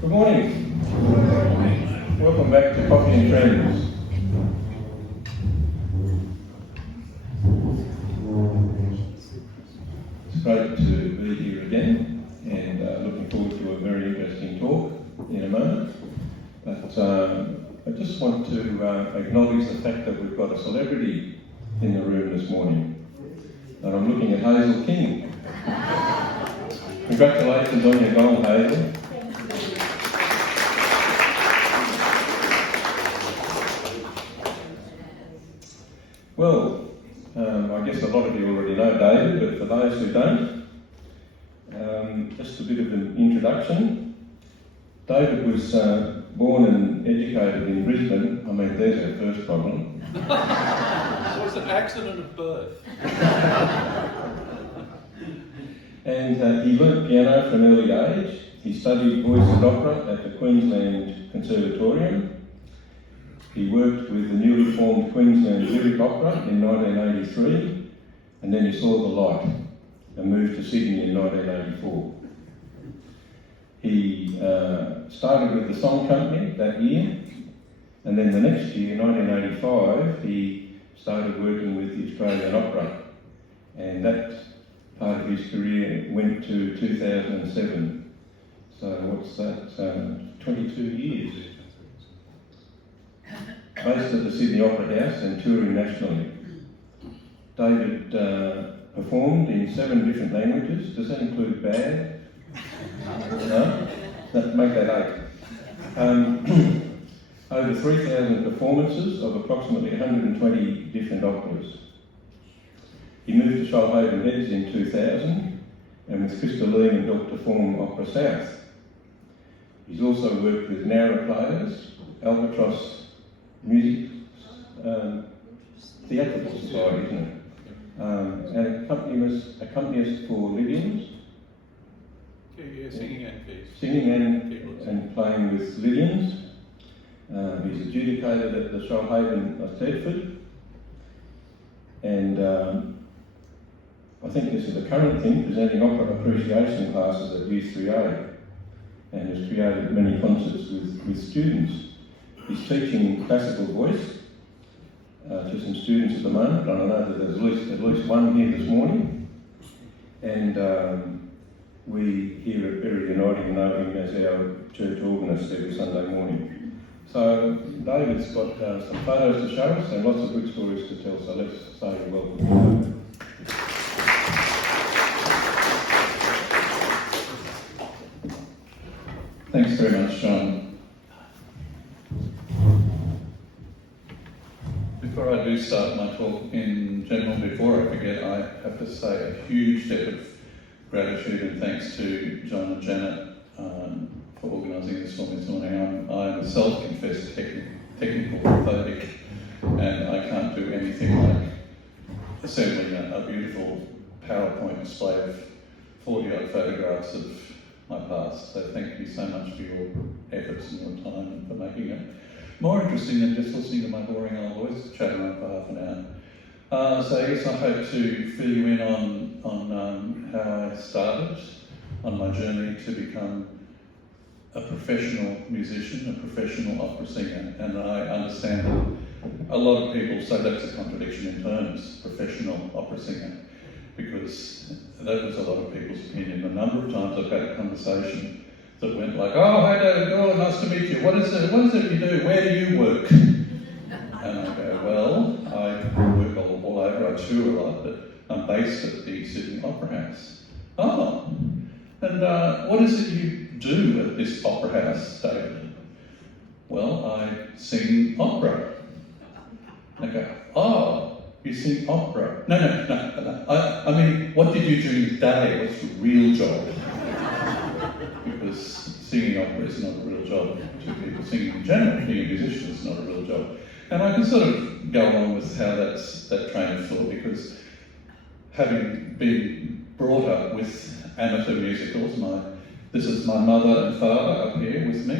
Good morning. Welcome back to Coffee and Friends. It's great to be here again, and looking forward to a very interesting talk in a moment. But I just want to acknowledge the fact that we've got a celebrity in the room this morning. And I'm looking at Hazel King. Congratulations on your goal, Hazel. Well, I guess a lot of you already know David, but for those who don't, just a bit of an introduction. David was born and educated in Brisbane. I mean, there's our first problem. It was an accident of birth. And he learnt piano from an early age. He studied voice and opera at the Queensland Conservatorium. He worked with the newly formed Queensland Lyric Opera in 1983, and then he saw the light and moved to Sydney in 1984. He started with the Song Company that year, and then the next year, 1985, he started working with the Australian Opera, and that part of his career went to 2007. So what's that? 22 years. Based at the Sydney Opera House and touring nationally. David performed in 7 different languages. Does that include bad? No? Make that 8. Over 3,000 performances of approximately 120 different operas. He moved to Shoalhaven Heads in 2000 and with Krista Lean helped to form Opera South. He's also worked with Nara Players, Albatross Music, Theatrical Society, isn't it? And accompanist for Lydians. Yeah, singing and keys. Singing and playing with Lydians. He's adjudicated at the Shoalhaven of Tedford. And I think this is the current thing, presenting opera appreciation classes at Youth 3A, and has created many concerts with students. He's teaching classical voice to some students at the moment, and I know that there's at least one here this morning. And we here at Berry Uniting know him as our church organist every Sunday morning. So David's got some photos to show us and lots of good stories to tell, so let's say welcome. Thanks very much, John. Before I do start my talk in general, before I forget, I have to say a huge debt of gratitude and thanks to John and Janet for organising this for me this morning. I'm a self-confessed technical phobic, and I can't do anything like assembling a beautiful PowerPoint display of 40-odd photographs of my past. So thank you so much for your efforts and your time and for making it more interesting than just listening to my boring old voice chat around for half an hour. So I guess I hope to fill you in on how I started on my journey to become a professional musician, a professional opera singer. And I understand that a lot of people say that's a contradiction in terms, professional opera singer, because that was a lot of people's opinion. A number of times I've had a conversation that went like, oh, hey David, oh, nice to meet you. What is it you do? Where do you work? And I go, well, I work all over, I tour a lot, but I'm based at the Sydney Opera House. Oh, and what is it you do at this opera house, David? Well, I sing opera. I go, oh, you sing opera? No. I mean, what did you do during the day? What's your real job? Because singing opera is not a real job to people. Singing in general, being a musician is not a real job. And I can sort of go on with how that train of thought, because having been brought up with amateur musicals, this is my mother and father up here with me.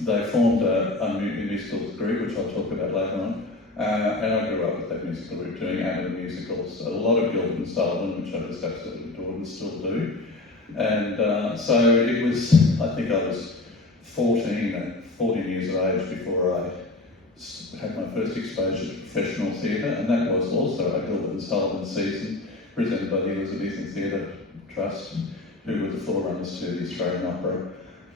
They formed a musical group, which I'll talk about later on. And I grew up with that musical group doing amateur musicals, a lot of Gilbert and Sullivan, which I just absolutely adored and still do. And so it was, I think I was 14 years of age before I had my first exposure to professional theatre, and that was also a Gilbert and Sullivan season presented by the Elizabethan Theatre Trust, who were the forerunners to the Australian Opera.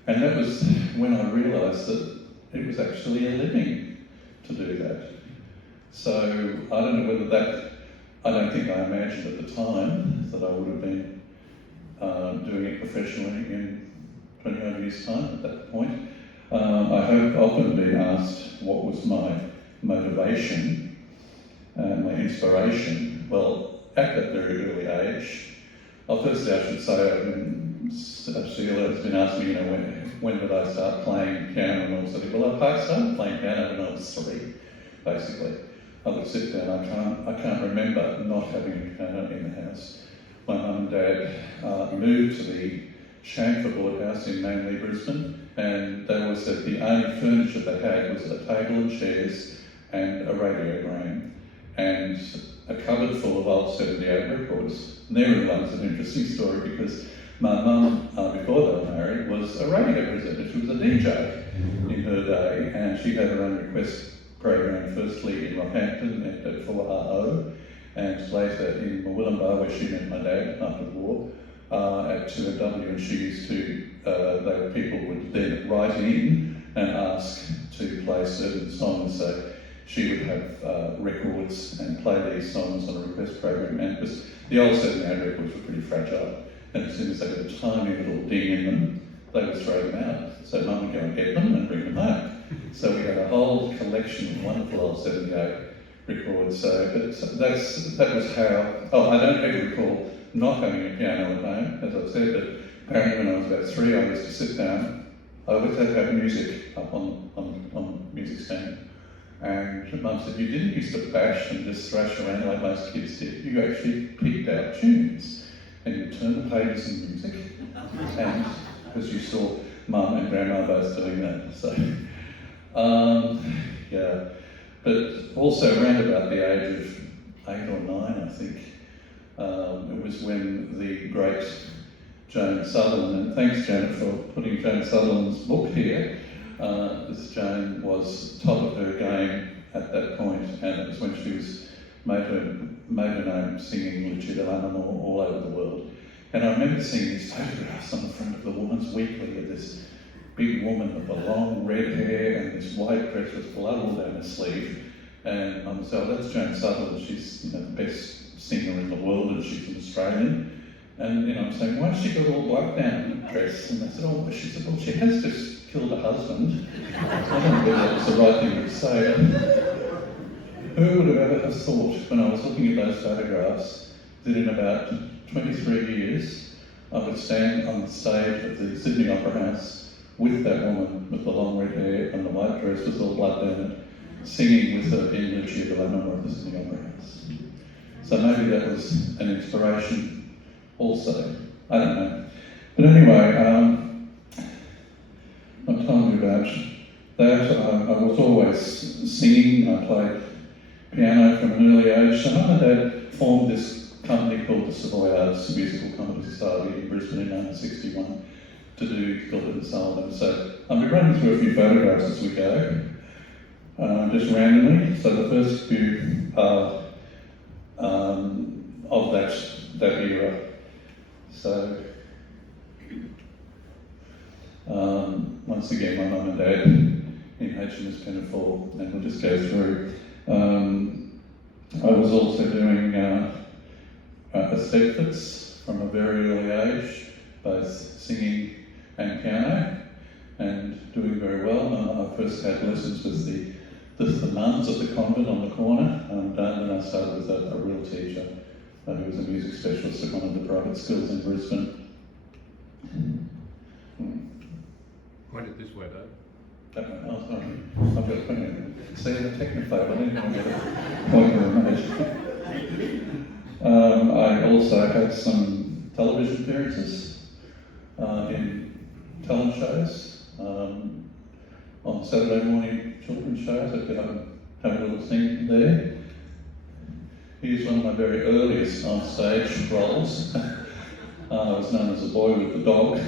And that was when I realised that it was actually a living to do that. So I don't know whether that, I don't think I imagined at the time that I would have been doing it professionally in 20 odd years' time at that point. I have often been asked what was my motivation, my inspiration. Well, at that very early age, well, firstly I should say, Sheila has been asking me, when did I start playing piano and all sorts. Well, I started playing piano when I was 3, basically. I would sit down, I can't remember not having a piano in the house. My mum and dad moved to the Chamferboard house in Manly, Brisbane, and the only furniture they had was a table and chairs and a radiogram and a cupboard full of old 78 records. And therein lies an interesting story, because my mum, before they were married, was a radio presenter. She was a DJ in her day, and she had her own request program, firstly in Rockhampton at 4RO, and later in Murwillumbah, where she met my dad after the war, at 2W, and she used to, people would then write in and ask to play certain songs, so she would have records and play these songs on a request program, and because the old 78 records were pretty fragile, and as soon as they got a tiny little ding in them, they would throw them out. So Mum would go and get them and bring them home. So we had a whole collection of wonderful old 78 records. So that was how. Oh, I don't ever recall not having a piano at home, as I said, but apparently when I was about 3, I used to sit down. I always had to have music up on music stand. And Mum said, you didn't used to bash and just thrash around like most kids did. You actually picked out tunes. And you turn the pages in music, and because you saw Mum and Grandma both doing that. So, yeah. But also around about the age of 8 or 9, I think, it was when the great Joan Sutherland, and thanks Janet for putting Joan Sutherland's book here. This Joan was top of her game at that point, and it was when she was made her name singing Lucia dell'Anima all over the world. And I remember seeing these photographs on the front of the Woman's Weekly of this big woman with the long red hair and this white dress with blood all down her sleeve. And I said, oh, that's Joan Sutherland, she's the best singer in the world, and she's an Australian. And I'm saying, why has she got all black down in her dress? And they said, oh, she said, well, she has just killed a husband. I don't think that was the right thing to say. Who would have ever thought, when I was looking at those photographs, that in about 23 years, I would stand on the stage at the Sydney Opera House with that woman with the long red hair and the white dress with all blood down it, singing with her in Lucia dell'Anima at the Sydney Opera House. So maybe that was an inspiration also. I don't know. But anyway, I'm telling you about that. I was always singing. I played piano from an early age. So Mum and Dad formed this company called the Savoyards Musical Comedy Society in Brisbane in 1961 to do Gilbert and Sullivan. So I'll be running through a few photographs as we go, just randomly. So the first few are of that era. So once again, my mum and dad in HMS Pinafore, and we'll just go through. I was also doing aesthetics from a very early age, both singing and piano, and doing very well. I first had lessons with the nuns at the convent on the corner, and then I started with a real teacher who was a music specialist at one of the private schools in Brisbane. Point it this way, Dave. Oh, sorry. I've got a point. See, I'm a technophobe. I didn't want to get a pointer remote. I also had some television appearances in talent shows, on Saturday morning children's shows. I could have a little thing there. Here's one of my very earliest on stage roles. I was known as the boy with the dog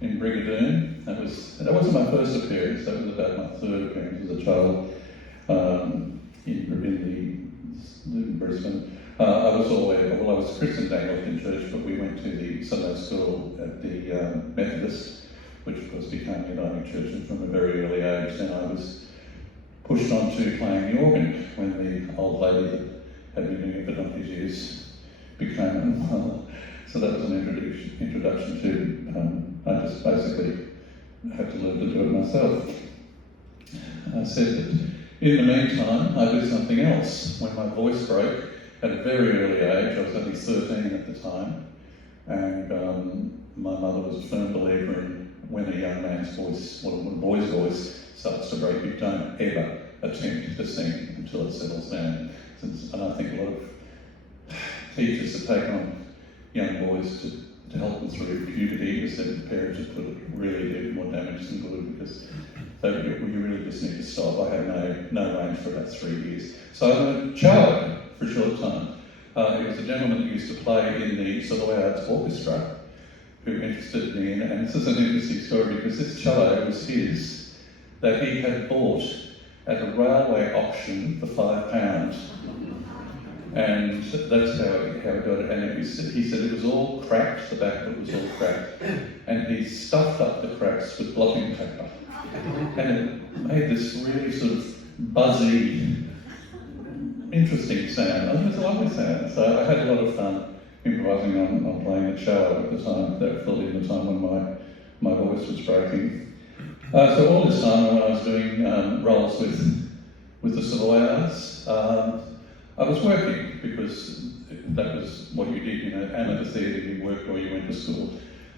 in Brigadoon. That wasn't my first appearance, that was about my third appearance as a child in Brisbane. I was christened Anglican Church, but we went to the Sunday school at the Methodist, which of course became Uniting Church, and from a very early age then I was pushed on to playing the organ when the old lady that had been doing it for donkey's years became unwell. So that was an introduction to, I just basically had to learn to do it myself. I said that in the meantime, I did something else. When my voice broke at a very early age, I was only 13 at the time, and my mother was a firm believer in when a young man's voice, when a boy's voice starts to break, you don't ever attempt to sing until it settles down. And I think a lot of teachers have taken on young boys to help them through puberty, because their parents have put it really deep, more damage than good, because you really just need to stop. I had no range for about 3 years. So I learned cello for a short time. It was a gentleman who used to play in the Savoy Arts Orchestra who interested me in, and this is an interesting story because this cello was his, that he had bought at a railway auction for £5. And that's how he got it. And he said it was all cracked, the back of it was all cracked. And he stuffed up the cracks with blotting paper. And it made this really sort of buzzy, interesting sound. It was a lovely sound. So I had a lot of fun improvising on playing the cello at the time. That filled in the time when my voice was breaking. So all this time when I was doing roles with the Savoy Arts, I was working, because that was what you did, amateur theatre, you worked or you went to school.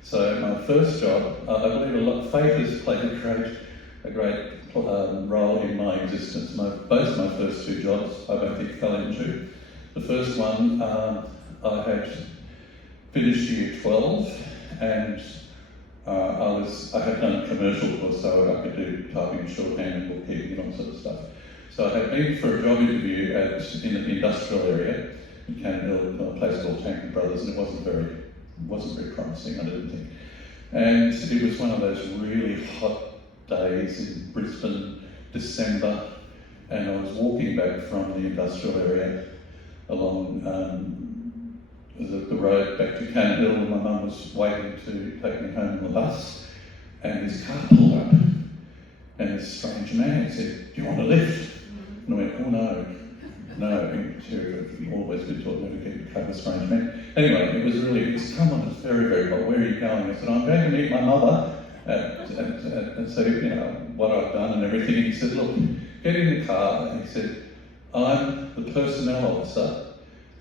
So my first job, I believe fate has played a great role in my existence. Both my first two jobs I don't think fell into. The first one, I had finished year 12, and I had done a commercial course, so I could do typing, shorthand and bookkeeping and all sort of stuff. So I had been for a job interview in the industrial area in Canada, a place called Tanker Brothers, and it wasn't very promising, I didn't think. And it was one of those really hot days in Brisbane, December, and I was walking back from the industrial area along the road back to Canada, and my mum was waiting to take me home on the bus, and his car pulled up, and this strange man said, "Do you want a lift?" And I went, "Oh no, I've always been taught never to keep a car with strange men." Anyway, it was come on, it's very, very hot, where are you going? I said, "I'm going to meet my mother and say, what I've done and everything." And he said, "Look, get in the car," and he said, "I'm the personnel officer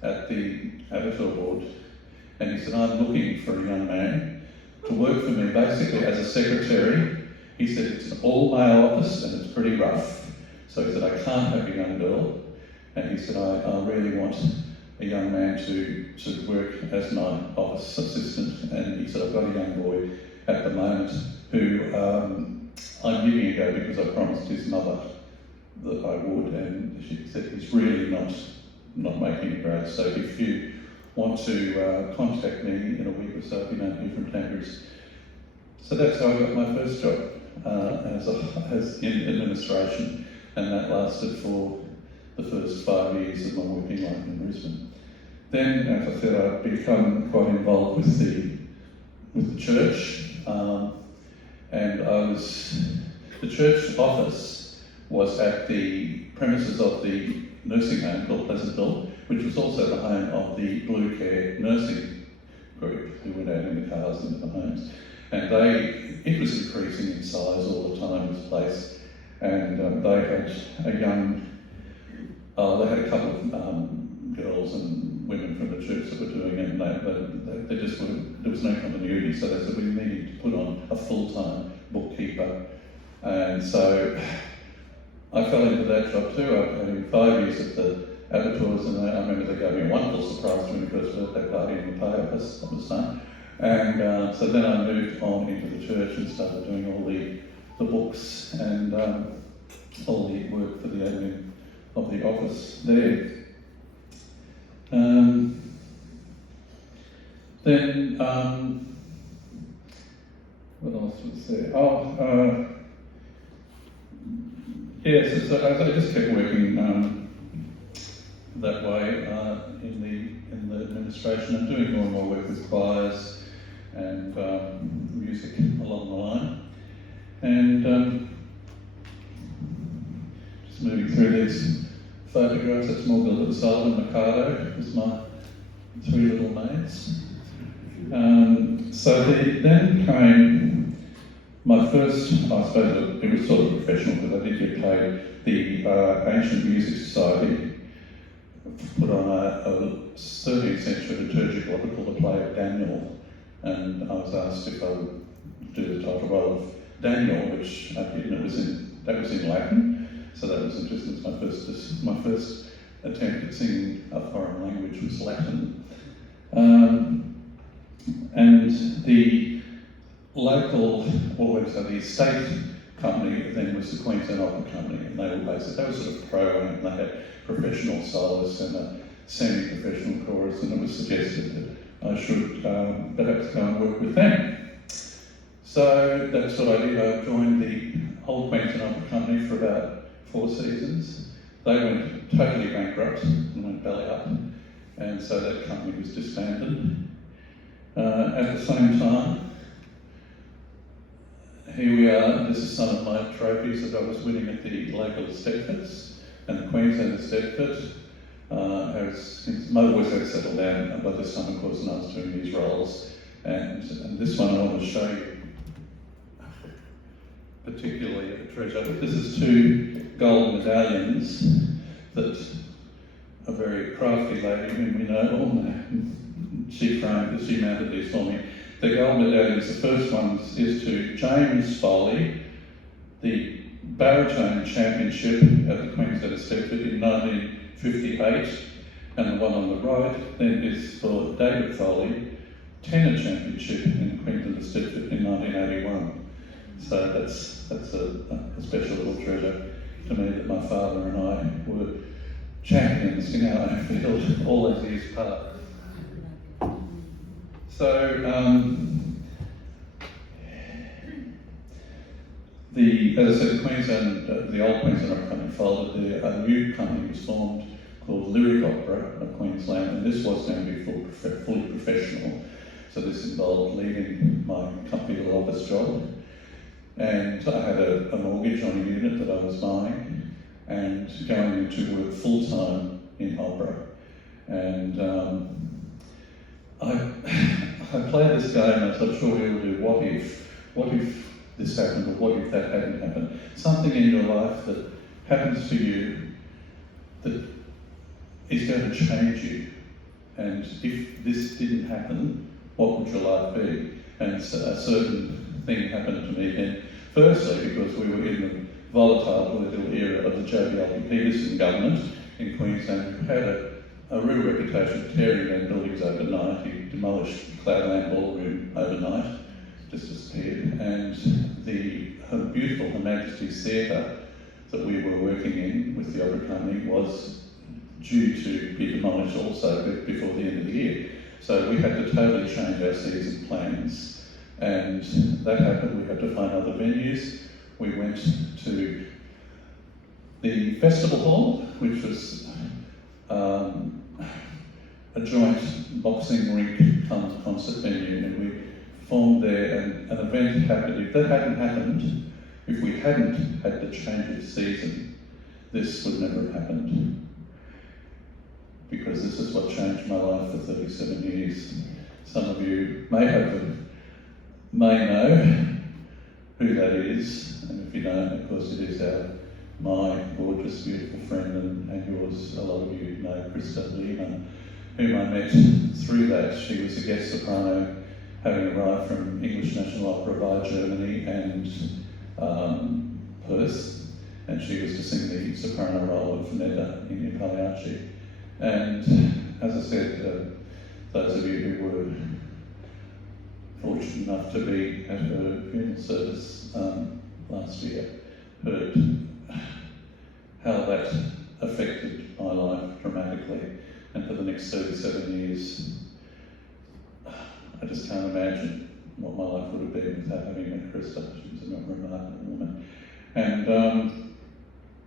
at the Abattoir Board," and he said, "I'm looking for a young man to work for me basically as a secretary." He said, "It's an all-male office and it's pretty rough." So he said, "I can't have a young girl." And he said, I really want a young man to work as my office assistant. And he said, "I've got a young boy at the moment who I'm giving a go because I promised his mother that I would." And she said, "He's really not making a grade. So if you want to contact me in a week or so, if you don't hear from Tanker's." So that's how I got my first job as in administration, and that lasted for the first 5 years of my working life in Brisbane. Then, as I said, I've become quite involved with the church, and the church office was at the premises of the nursing home called Pleasantville, which was also the home of the Blue Care nursing group who went out in the cars into the homes. And it was increasing in size all the time, this place, and they had a couple of girls and women from the church that were doing it, and they just weren't, there was no continuity, so they said, "We need to put on a full-time bookkeeper." And so I fell into that job too. I had 5 years at the Abattoirs, and I remember they gave me a wonderful surprise when my first birthday party in the pay office. That was fun. And so then I moved on into the church and started doing all the books and all the work for the admin of the office there. Then, what else was there? Yes, so I just kept working that way in the administration and doing more and more work with choirs and music along the line. And just moving through these photographs, that's Morgan Sullivan Mikado, was my three little mates. Then came my first, I suppose it was sort of professional because I did get paid. The Ancient Music Society put on a 13th century liturgical opera called the play of Daniel, and I was asked if I would do the title role of Daniel, which I did, and that was in Latin, so that was interesting. My first attempt at singing a foreign language was Latin. And the local, the state company then was the Queensland Opera Company, and they were sort of pro-owned, and they had professional soloists and a semi-professional chorus, and it was suggested that I should perhaps go and work with them. So that's what I did. I joined the old Queensland Opera Company for about 4 seasons. They went totally bankrupt and went belly up, and so that company was disbanded. At the same time, here we are. This is some of my trophies that I was winning at the local Stedfords and the Queensland Stedford. My voice had settled down, and by this time, of course, and I was doing these roles. And this one I want to show you, particularly a treasure. This is 2 gold medallions that a very crafty lady whom we know, she mounted these for me. The gold medallions, the first one is to James Foley, the baritone championship at the Queensland Stedford in 1958, and the one on the right then is for David Foley, tenor championship in the Queensland Stedford in 1981. So that's a special little treasure to me that my father and I were champions in our own field all those years apart. So, as I said, the old Queensland Opera Company folded. A new company was formed called Lyric Opera of Queensland, and this was going to be fully professional. So this involved leaving my company office job, and I had a mortgage on a unit that I was buying, and going into work full time in opera. And I played this game and I thought, sure, we will do what if this happened, or what if that hadn't happened? Something in your life that happens to you that is going to change you. And if this didn't happen, what would your life be? And so a certain thing happened to me then. Firstly, because we were in the volatile political era of the JBLP Peterson government in Queensland, who had a real reputation of tearing down buildings overnight. He demolished Cloudland Ballroom overnight, just disappeared, and the beautiful Her Majesty's Theatre that we were working in with the Opera Company was due to be demolished also before the end of the year. So we had to totally change our season plans, and that happened. We had to find other venues. We went to the Festival Hall, which was a joint boxing rink concert venue, and we formed there, and an event happened. If that hadn't happened, if we hadn't had the change of season, this would never have happened. Because this is what changed my life for 37 years. Some of you may know who that is, and if you don't, of course it is my gorgeous, beautiful friend, and yours, a lot of you know Krista Lehman, whom I met through that. She was a guest soprano, having arrived from English National Opera via Germany and Perth, and she was to sing the soprano role of Neda in Pagliacci. And as I said, those of you who were fortunate enough to be at her funeral service last year heard how that affected my life dramatically. And for the next 37 years, I just can't imagine what my life would have been without having met Krista. She was a remarkable woman. And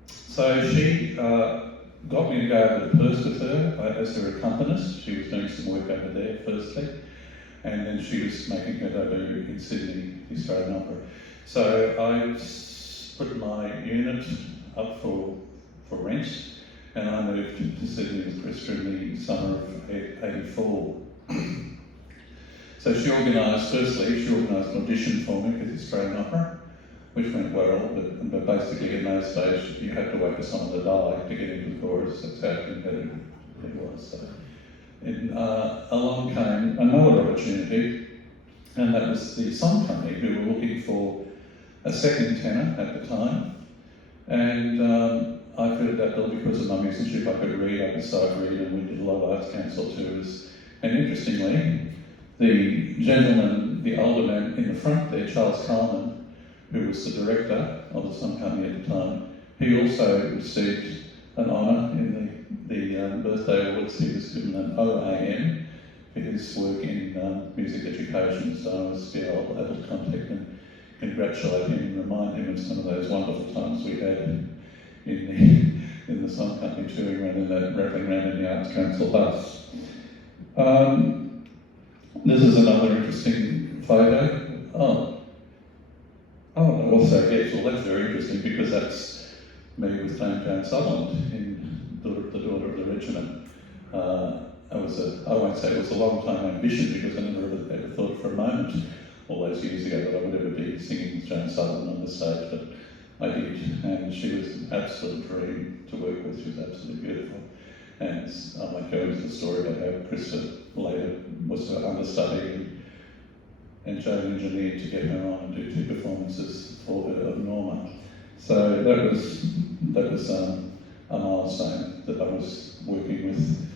so she got me to go over to Perth with her as her accompanist. She was doing some work over there firstly, and then she was making her debut in Sydney, the Australian Opera. So I put my unit up for rent, and I moved to Sydney with Krista in the summer of '84. So she organised an audition for me for the Australian Opera, which went well, but basically in those days you had to wait for someone to die to get into the chorus. That's how competitive it was. So along came another opportunity, and that was the song company, who were looking for a second tenor at the time. And I fitted that bill because of my musicianship. I could read, I could sight read, and we did a lot of arts council tours. And interestingly, the gentleman, the older man in the front there, Charles Coleman, who was the director of the song company at the time, he also received an honour in the birthday awards. He was given an OAM for his work in music education. So I was able to contact and congratulate him and remind him of some of those wonderful times we had in the song company touring around in that rattling around in the Arts Council bus. This is another interesting photo. Also, yes, well, that's very interesting because that's me with Dame Jane Sutherland in The Daughter of the Regiment. I won't say it was a long time ambition because I never ever thought for a moment all those years ago that I would ever be singing with Jane Sutherland on the stage, but I did, and she was an absolute dream to work with. She was absolutely beautiful. And I might go into the story about how Krista later was her understudy and Joan engineered to get her on and do 2 performances for her of Norma. So that was a milestone that I was working with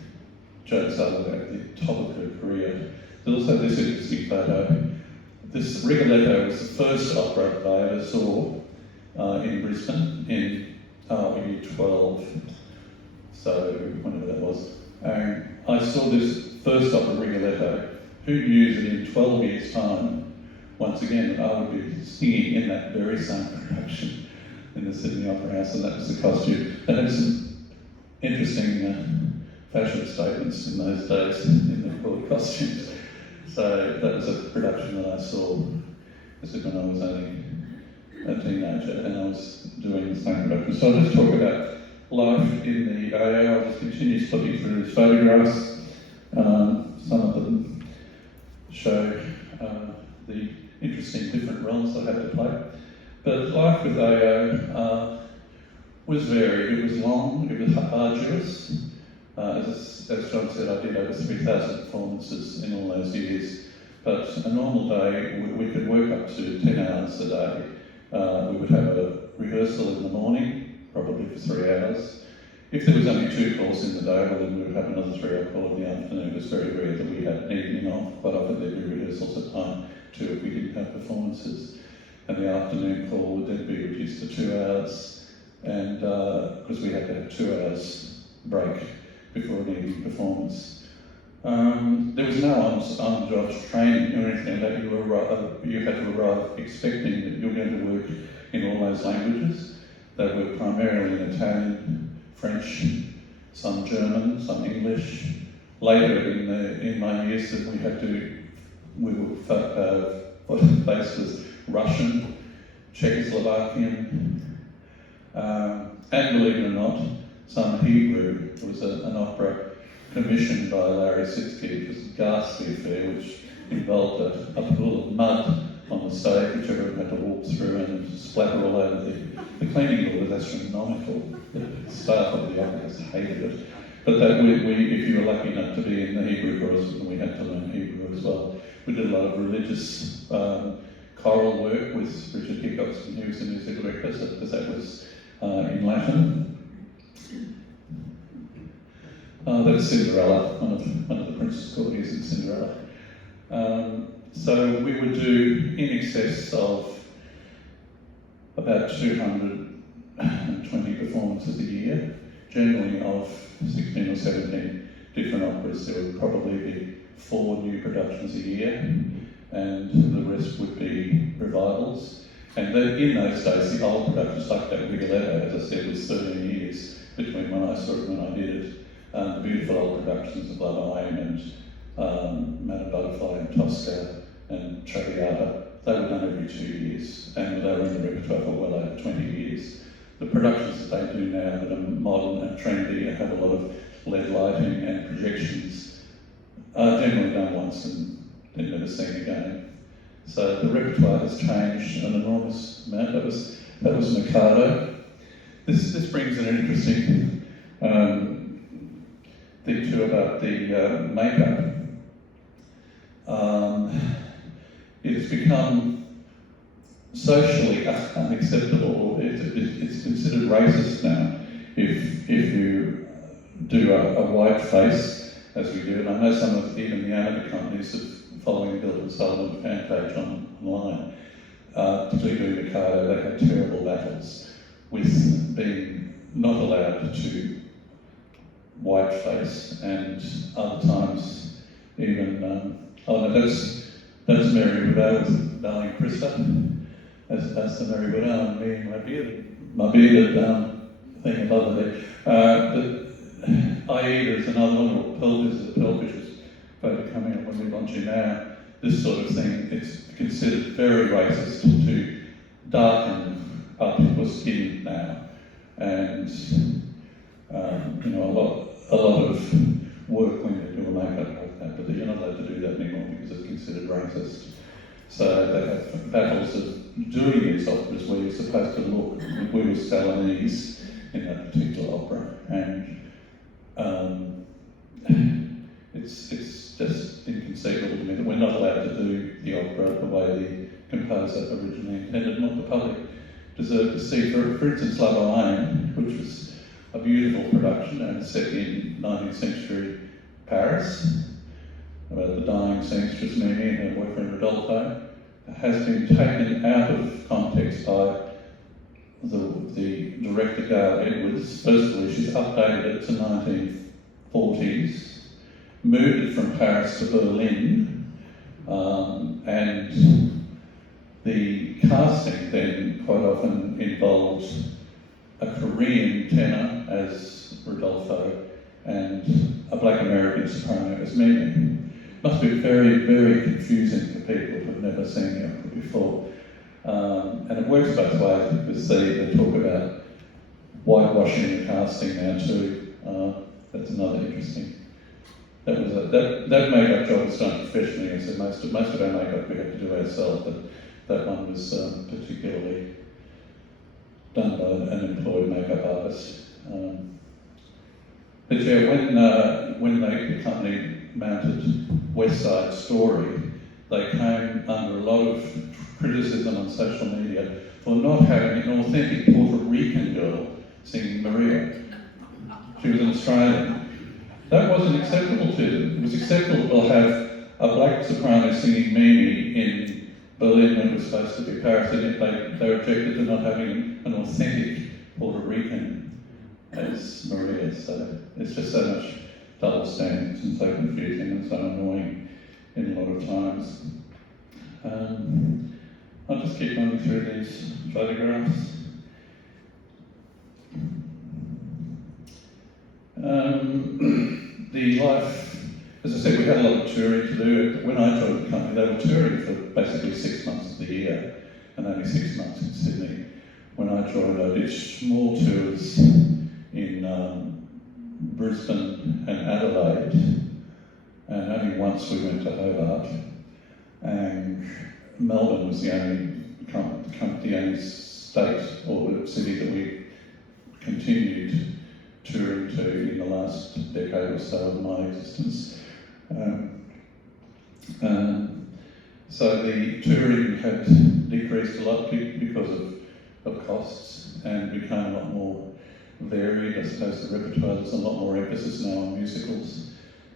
Joan Sutherland at the top of her career. There's also this interesting photo. This Rigoletto was the first opera that I ever saw in Brisbane in year 12. So whenever that was. I saw this first opera, Rigoletto. Who knew that in 12 years' time, once again, I would be singing in that very same production in the Sydney Opera House, and that was the costume. They had some interesting fashion statements in those days in their called costumes. So that was a production that I saw when I was only a teenager, and I was doing the same production. So I'll just talk about life in the AO. I'll just continue flipping through these photographs. Some of them show the interesting different roles I had to play. But life with AO was varied. It was long, it was arduous. As John said, I did over 3,000 performances in all those years. But a normal day, we could work up to 10 hours a day. We would have a rehearsal in the morning, probably for 3 hours. If there was only 2 calls in the day, well then we would have another 3-hour call in the afternoon. It was very rare that we had an evening off. Quite often there'd be rehearsals at time too if we didn't have performances. And the afternoon call would then be reduced to 2 hours, and because we had to have 2 hours break before an evening performance. There was no on-job training or anything like that. You had to arrive expecting that you were going to work in all those languages. They were primarily in Italian, French, some German, some English. Later in my years that we were faced with Russian, Czechoslovakian, and believe it or not, some Hebrew. It was an opera commissioned by Larry Sitzky. It was a ghastly affair which involved a pool of mud on the stage which everyone had to walk through and splatter all over the cleaning hall. Was astronomical. The staff of the opera house hated it. But if you were lucky enough to be in the Hebrew chorus, we had to learn Hebrew as well. We did a lot of religious choral work with Richard Hickox, and he was the music director, because that was in Latin. That's Cinderella, one of the Prince's courtiers in Cinderella. So we would do in excess of about 220 performances a year, generally of 16 or 17 different operas. There would probably be 4 new productions a year, and the rest would be revivals. And then in those days, the old productions, like that Rigoletto, as I said, was 13 years between when I saw it and when I did it. The beautiful old productions of Love Aim and Madame Butterfly and Tosca and Traviata, they were done every 2 years, and they were in the repertoire for well over 20 years. The productions that they do now that are modern and trendy and have a lot of LED lighting and projections are generally done once and then never seen again. So the repertoire has changed an enormous amount. That was Mikado. This brings an interesting thing too about the makeup. It has become socially unacceptable. It's considered racist now if you do a white face, as we do. And I know some of even the amateur companies are following Bill and Sullivan fan page online. Particularly doing Mikado, they had terrible battles with being not allowed to whiteface, and other times even that's Mary Widow with Darling Krista as the Mary Widow, and me and my bearded thing above it. Aida is another one, or Pelvis is a Pelvis photo coming up when we launch it now. This sort of thing, it's considered very racist to darken up your skin now, and a lot of work when you do a makeup like that, but you're not allowed to do that anymore because it's considered racist. So they have battles of doing these operas where you're supposed to look. We were Celanese in that particular opera, and it's just inconceivable to me that we're not allowed to do the opera the way the composer originally intended, and what the public deserve to see. For instance, Love Aim, which was a beautiful production and set in 19th century Paris, about the dying seamstress Mimi and her boyfriend Rodolfo, has been taken out of context by the director Gail Edwards. Firstly, she's updated it to 1940s, moved it from Paris to Berlin, and the casting then quite often involves a Korean tenor as Rodolfo and a black American soprano as Mimi. Must be very, very confusing for people who've never seen the opera before. And it works both ways because they talk about whitewashing the casting now too. That's another interesting. That makeup job was done professionally. I said most of our makeup we had to do ourselves, but that one was particularly done by an employed makeup artist. But yeah, when the company mounted West Side Story, they came under a lot of criticism on social media for not having an authentic Puerto Rican girl singing Maria. She was an Australian. That wasn't acceptable to them. It was acceptable to have a black soprano singing Mimi in Berlin when it was supposed to be Paris, and yet they objected to not having an authentic Puerto Rican as Maria. So it's just so much double standards and so confusing and so annoying in a lot of times. I'll just keep going through these photographs. The life, as I said, we had a lot of touring to do. When I joined the company, they were touring for basically 6 months of the year, and only 6 months in Sydney. When I joined, I did small tours in Brisbane and Adelaide, and only once we went to Hobart. And Melbourne was the only state or city that we continued touring to in the last decade or so of my existence. So the touring had decreased a lot because of costs and became a lot more varied. I suppose the repertoire, there's a lot more emphasis now on musicals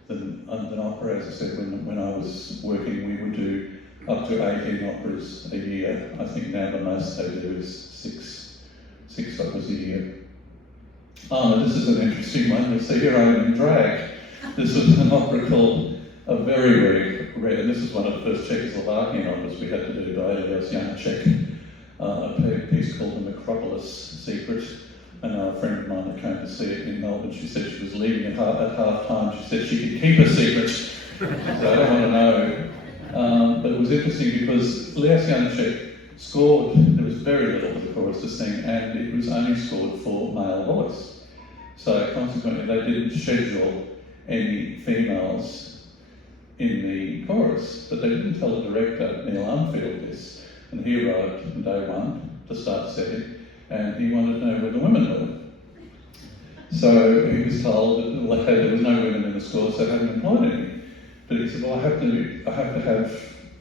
than opera. As I said, when I was working, we would do up to 18 operas a year. I think now the most they do is six operas a year. Oh, this is an interesting one. You see here I am in drag. This was an opera called a very, very rare, and this is one of the first Czechoslovakian operas we had to do by Elias Janáček, a piece called The Necropolis Secret. And a friend of mine that came to see it in Melbourne, she said she was leaving at half time. She said she could keep a secret. So I don't want to know. But it was interesting because Elias Janáček scored, there was very little for the chorus to sing, and it was only scored for male voice. So consequently, they didn't schedule any females in the chorus, but they didn't tell the director, Neil Armfield, this. And he arrived on day one to start setting, and he wanted to know where the women were. So he was told that there was no women in the score, so they hadn't employed any. But he said, well, I have to have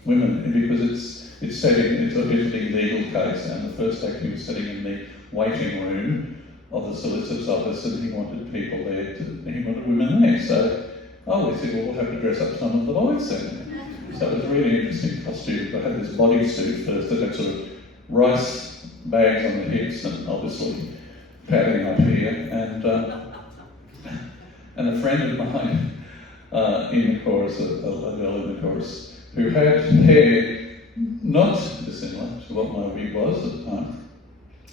women because it's setting, it's a legal case, and the first act he was sitting in the waiting room of the solicitor's office, and he wanted people there, he wanted women there. So, we said, well, we'll have to dress up some of the boys then. So it was a really interesting costume. I had this bodysuit first that had sort of rice bags on the hips and obviously padding up here. And a friend of mine in the chorus, a girl in the chorus, who had hair not dissimilar to what my wig was at the time.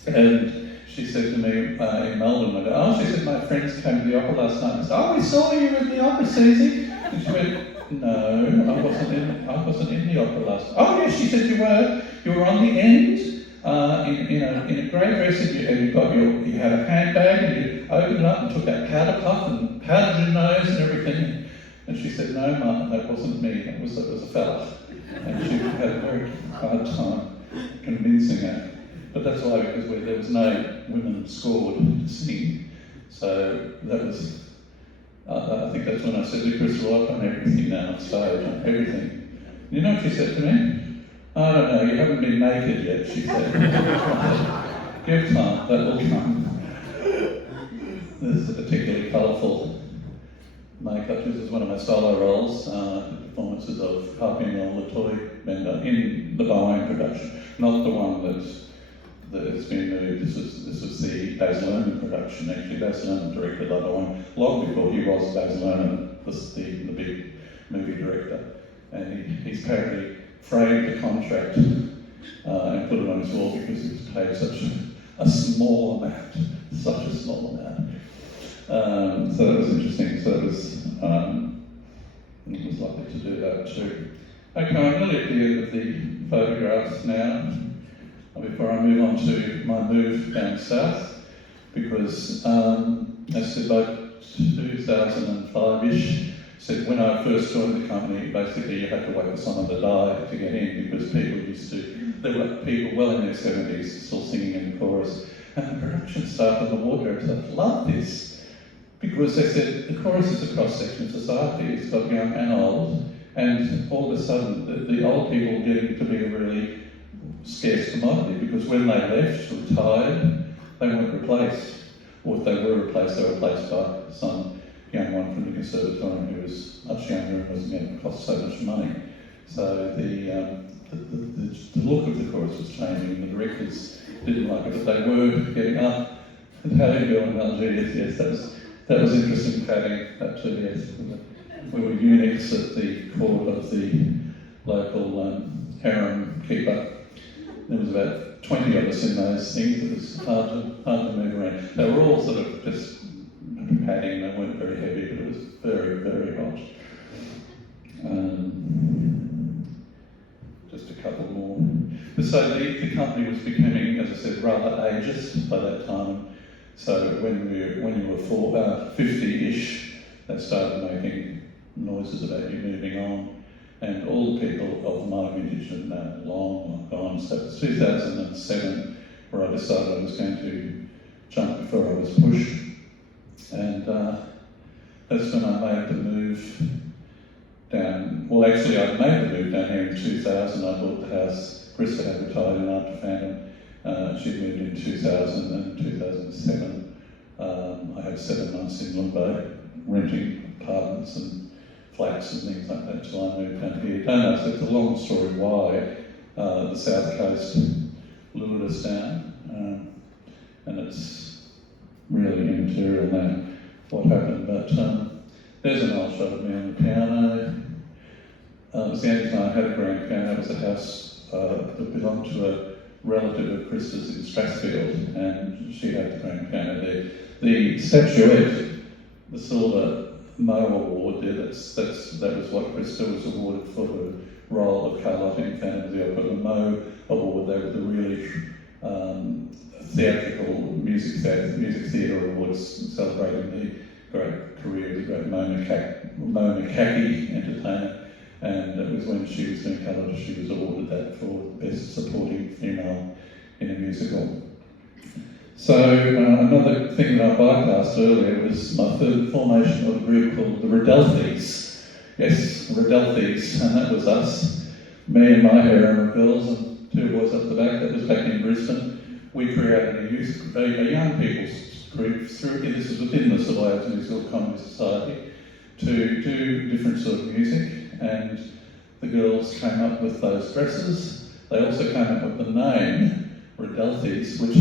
And she said to me in Melbourne one day, she said, my friends came to the opera last night and said, we saw you in the opera, Susie. And she went, no, I wasn't in the opera last night. Oh yes, she said you were. You were on the end in a grey dress, and you had a handbag, and you opened it up and took that powder puff and powdered your nose and everything. And she said, no, Martin, that wasn't me. That was a fella. And she had a very hard time convincing her. But that's why, because there was no women scored to sing. So that was, I think that's when I said to Chris, well, I've done everything now on stage, everything. You know what she said to me? I don't know, you haven't been naked yet, she said. Give time, that will come. This is a particularly colourful makeup. This is one of my solo roles, performances of Harpy Mel, the toy vendor, in the Boeing production. Not the one that has been moved. This was the Baz Luhrmann production, actually. Baz Luhrmann directed the Boeing long before he was Baz Luhrmann, the big movie director. And he's apparently framed the contract and put it on his wall because he was paid such a small amount, so that was interesting. So it was lovely to do that too. Okay, I'm nearly at the end of the photographs now. Before I move on to my move down south, because I said about 2005-ish, said when I first joined the company, basically you had to wait for someone to die to get in because there were people well in their 70s still singing in the chorus. And the production staff and the wardrobe staff loved this because they said the chorus is a cross-section of society, it's got young and old, and all of a sudden the old people were getting to be a really scarce commodity because when they left, retired, they weren't replaced. Or if they were replaced, they were replaced by some young one from the conservatorium who was much younger and wasn't going to cost so much money. So the look of the chorus was changing. The directors didn't like it, but they were getting up and having Bill and Algiers. Yes, that was interesting, padding that too. Yes, we were eunuchs at the court of the local harem keeper. There was about 20 of us in those things. It was hard to move around. They were all sort of just padding. They weren't very heavy, but it was very, very hot. Just a couple more. So the company was becoming, as I said, rather ageist by that time. So when you were 50-ish, they started making noises about you moving on. And all the people of my vintage are now long gone. So it was 2007 where I decided I was going to jump before I was pushed. And that's when I made the move down. Well, actually, I made the move down here in 2000. I bought the house. Krista had retired in after Phantom. She moved in 2000 and 2007. I had 7 months in Limbo, renting apartments and flats and things like that till I moved down here. Don't know, so it's a long story why the South Coast lured us down, and it's really immaterial now what happened, but there's an old shot of me on the piano, it was the only time I had a grand piano. It was a house that belonged to a relative of Krista's in Strathfield, and she had the grand piano there. The statuette, the silver Mo Award there, that was what Krista was awarded for her role of Carlotta in Phantom of the Opera. The Mo Award, they were the really theatrical music theatre awards celebrating the great career of the great Mo McCackey entertainer. And it was when she was doing Carlotta, she was awarded that for Best Supporting Female in a Musical. So another thing that I bypassed earlier was my third formation of a group called the Redelthes. Yes, Redelthes, and that was us, me and my harem of girls and two boys up the back. That was back in Brisbane. We created a young people's group this was within the Survivors Musical Comedy Society, to do different sort of music, and the girls came up with those dresses. They also came up with the name Redelthes, which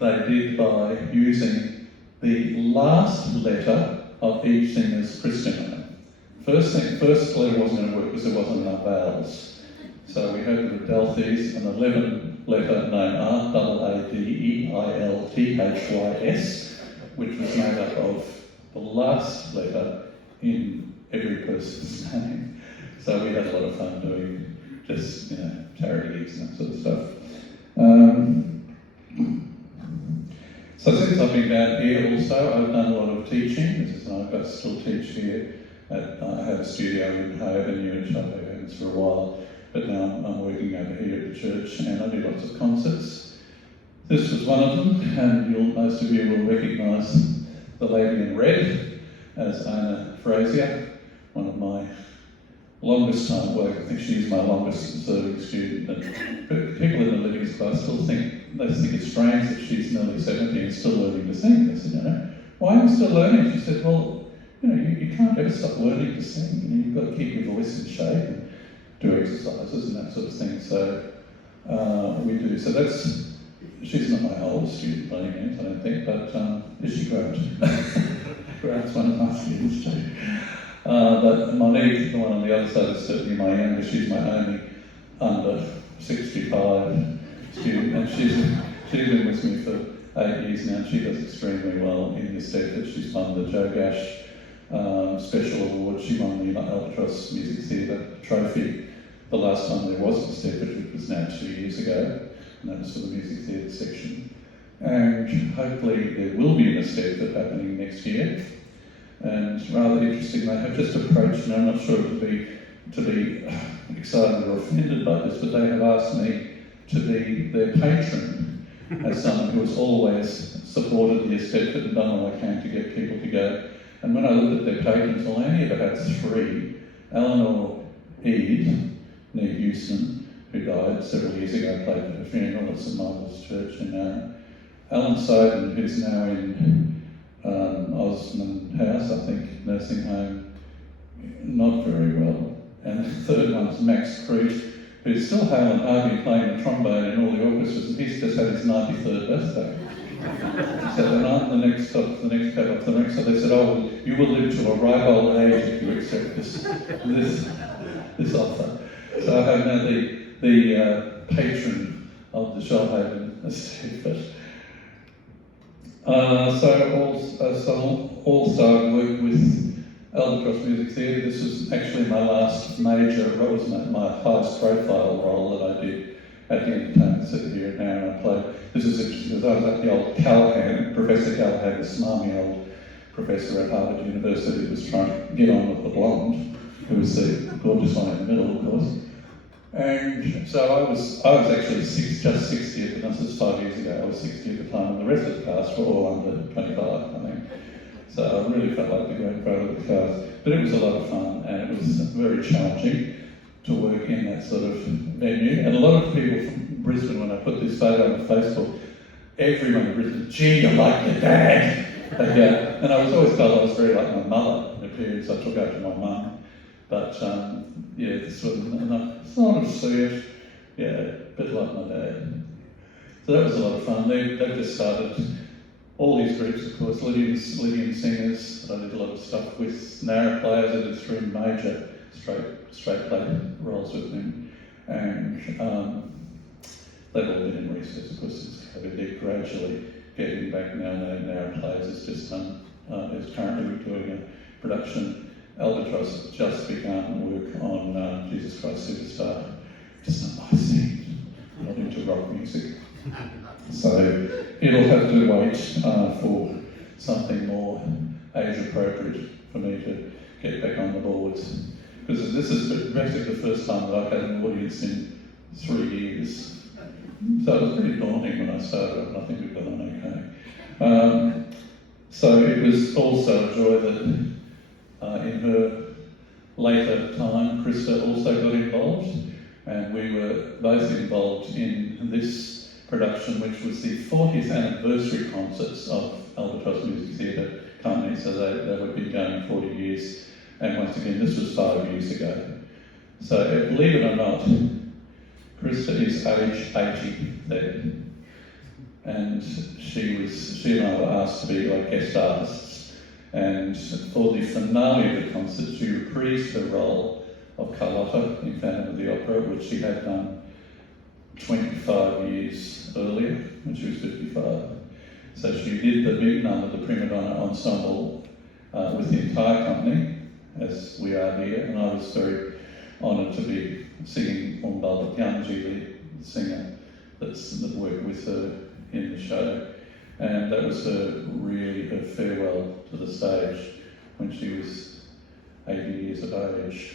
they did by using the last letter of each singer's Christian name. First letter wasn't going to work because there wasn't enough vowels. So we had the Redelthes, an 11-letter name, Radeilthys, which was made up of the last letter in every person's name. So we had a lot of fun doing just, charity gigs and that sort of stuff. So since I've been down here also, I've done a lot of teaching. I still teach here. I had a studio in Hay Avenue and Sharp Evans for a while, but now I'm working over here at the church, and I do lots of concerts. This was one of them, and most of you will recognise the lady in red as Anna Frazier, one of my longest time work. I think she's my longest serving student. And people in the Livings class still think it's strange that she's nearly 70 and still learning to sing. I said, why am I still learning? She said, well, you can't ever stop learning to sing. You've got to keep your voice in shape and do exercises and that sort of thing. So we do. So she's not my oldest student by any means, I don't think, but is she Grant? Grant's one of my students too. But Monique, the one on the other side, is certainly my youngest. She's my only under 65 student, and she's been with me for 8 years now. She does extremely well in this sector. She's won the Joe Gash Special Award. She won the Albatross Music Theatre Trophy the last time there was a Stepford, which was now 2 years ago, and that was for the Music Theatre section. And hopefully there will be an Stepford happening next year. And rather interesting, they have just approached me. I'm not sure to be excited or offended by this, but they have asked me to be their patron as someone who has always supported the Stepford and done all I can to get people to go. And when I looked at their patrons, well, I only ever had 3. Eleanor Eade, near Houston, who died several years ago, played at her funeral at St Michael's Church in Narra. Alan Soden, who's now in Osmond House, I think, nursing home, not very well. And the third one's Max Crete, who's still hale and hearty playing the trombone in all the orchestras, and he's just had his 93rd birthday. So then on the next cut off the next, so they said, oh, you will live to a ripe old age if you accept this offer. So I have now the patron of the Shoalhaven Estate. Also I worked with Albatross Music Theatre. This was actually my last major role, my highest profile role that I did at the entertainment centre here now, and I played. This is interesting because I was at the old Callahan, Professor Callahan, the smarmy old professor at Harvard University, who was trying to get on with the blonde, who was the gorgeous one in the middle, of course. And so I was actually just 60 at the, this was 5 years ago, I was 60 at the time, and the rest of the cast were all under 25, I think. So I really felt like the great part of the cast. But it was a lot of fun, and it was very challenging to work in that sort of venue. And a lot of people from Brisbane, when I put this photo on Facebook, everyone in Brisbane, gee, you're like your dad. And I was always told I was very like my mother in appearance. I took after my mum. But sort of serious, a bit like my dad. So that was a lot of fun. They've just started all these groups, of course, Lydian singers. I did a lot of stuff with Narra players. I did 3 major straight play roles with him, and they've all been in recess. Of course, since COVID, they're gradually getting back now. Now plays has just done. Is currently doing a production. Albatross just begun work on Jesus Christ Superstar. Just not my scene. Not into rock music. So it'll have to wait for something more age appropriate for me to get back on the boards. Because this is basically the first time that I've had an audience in 3 years. So it was pretty daunting when I started, and I think we've got on okay. So it was also a joy that in her later time, Krista also got involved, and we were both involved in this production, which was the 40th anniversary concerts of Albatross Music Theatre Company, so they would be going 40 years, and once again, this was 5 years ago. So believe it or not, Krista is age 80 then, and she and I were asked to be like guest artists, and for the finale of the concert, she reprised her role of Carlotta in Phantom of the Opera, which she had done 25 years earlier, when she was 55. So she did the big number, the prima donna ensemble, with the entire company, as we are here, and I was very honoured to be singing on Balba Piangi, the singer that worked with her in the show. And that was her farewell to the stage when she was 80 years of age.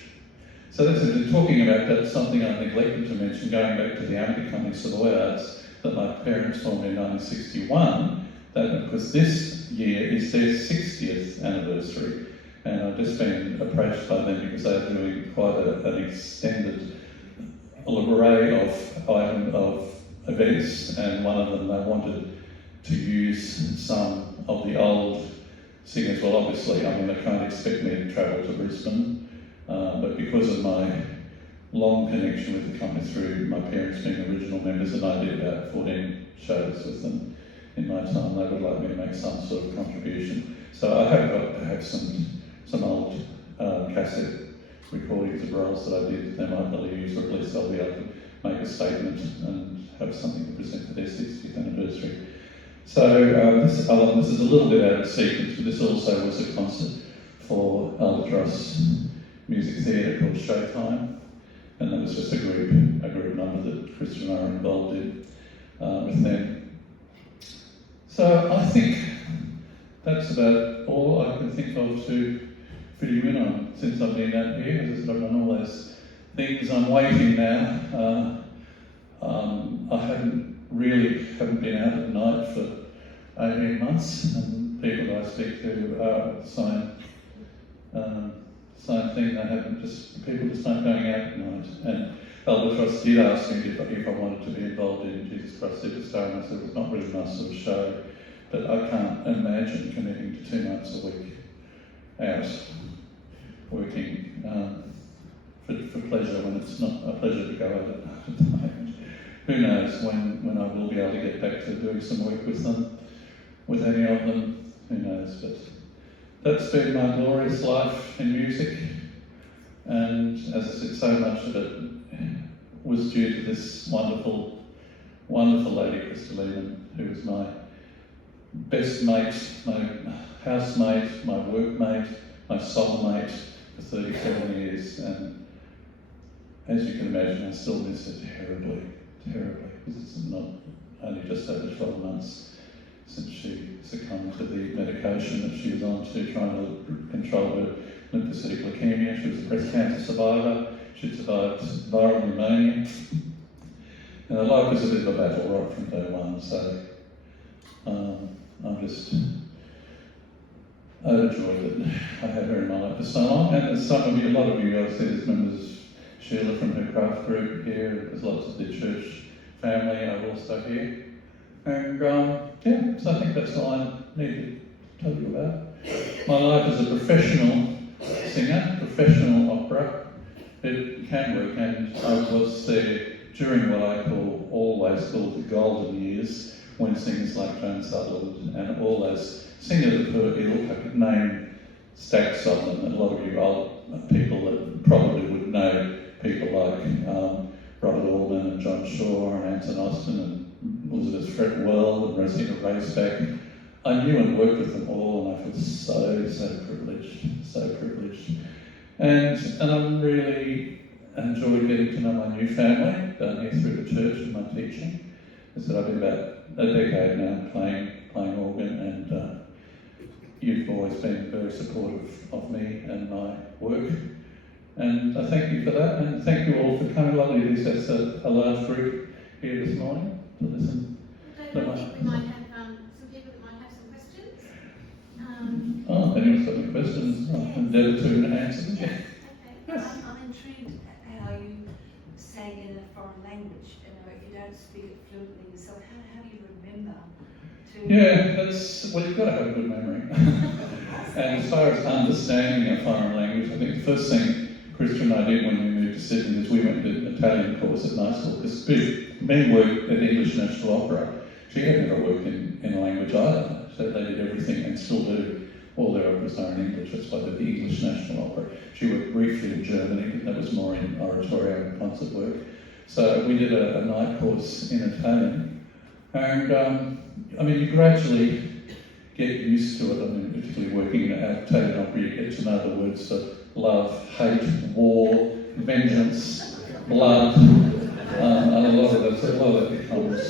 So that's it. Talking about that, something I neglected to mention, going back to the amateur company Savoy Arts that my parents formed in 1961, that because this year is their 60th anniversary, and I've just been approached by them because they're doing quite an extended array of events, and one of them they wanted to use some of the old singers. Well, obviously, I mean, they can't expect me to travel to Brisbane, but because of my long connection with the company through my parents being original members, and I did about 14 shows with them in my time, they would like me to make some sort of contribution. So I have got perhaps some old cassette recordings of roles that I did. They might really use, or at least I'll be able to make a statement and have something to present for their 60th anniversary. So this is a little bit out of sequence, but this also was a concert for Albatross Music Theatre called Showtime, and that was just a group number that Christian and I were involved in with them. So I think that's about all I can think of to fill you in on since I've been out here. As I said, I've done all those things. I'm waiting now. I haven't been out at night for 18 months, and people that I speak to are the same thing. People just aren't going out at night. And Albatross did ask me if I wanted to be involved in Jesus Christ Superstar, and I said it's not really my sort of show, but I can't imagine committing to 2 nights a week out working for pleasure when it's not a pleasure to go out at the moment. Who knows when I will be able to get back to doing some work with them, with any of them, who knows. But that's been my glorious life in music, and as I said, so much of it was due to this wonderful, wonderful lady, Krista Lehman, who was my best mate, my housemate, my workmate, my soulmate for 37 years, and as you can imagine, I still miss her terribly, because it's not only just over 12 months since she succumbed to the medication that she was on to trying to control her lymphocytic leukemia. She was a breast cancer survivor. She'd survived viral pneumonia. And her life was a bit of a battle right from day one, so I'm just overjoyed that I had her in my life for so long. And there's a lot of you, I've seen as members of Sheila from her craft group here, there's lots of the church family are also here. And so I think that's all I need to tell you about. My life as a professional singer, professional opera, it can work, and I was there during what I always call the golden years, when singers like Joan Sutherland and all those singers of her ilk, I could name stacks of them, and a lot of you old people that probably would know people like Robert Allman and John Shaw and Anton Austin and Elizabeth Fretwell and Rosina Raceback. I knew and worked with them all, and I feel so privileged. And I'm really enjoyed getting to know my new family down here through the church and my teaching. As I said, I've been about a decade now playing organ, and you've always been very supportive of me and my work. And I thank you for that, and thank you all for coming. Lovely it is that's a large group here this morning to listen. David, I think we might have some people that might have some questions. If anyone's got any questions, I'll endeavour to answer them. Okay. I'm intrigued at how you sang in a foreign language. You know, if you don't speak it fluently yourself, how do you remember to? Yeah, you've got to have a good memory. And as far as understanding a foreign language, I think the first thing Christian and I did when we moved to Sydney is we went to an Italian course at night school, because me worked at English National Opera. She had never worked in a language either, so they did everything and still do. All their operas are in English, that's why they're the English National Opera. She worked briefly in Germany, but that was more in oratorio and concert work. So we did a night course in Italian, and you gradually get used to it. Particularly working in an Italian opera, you get to know the words for love, hate, war, vengeance, blood, and a lot of that becomes,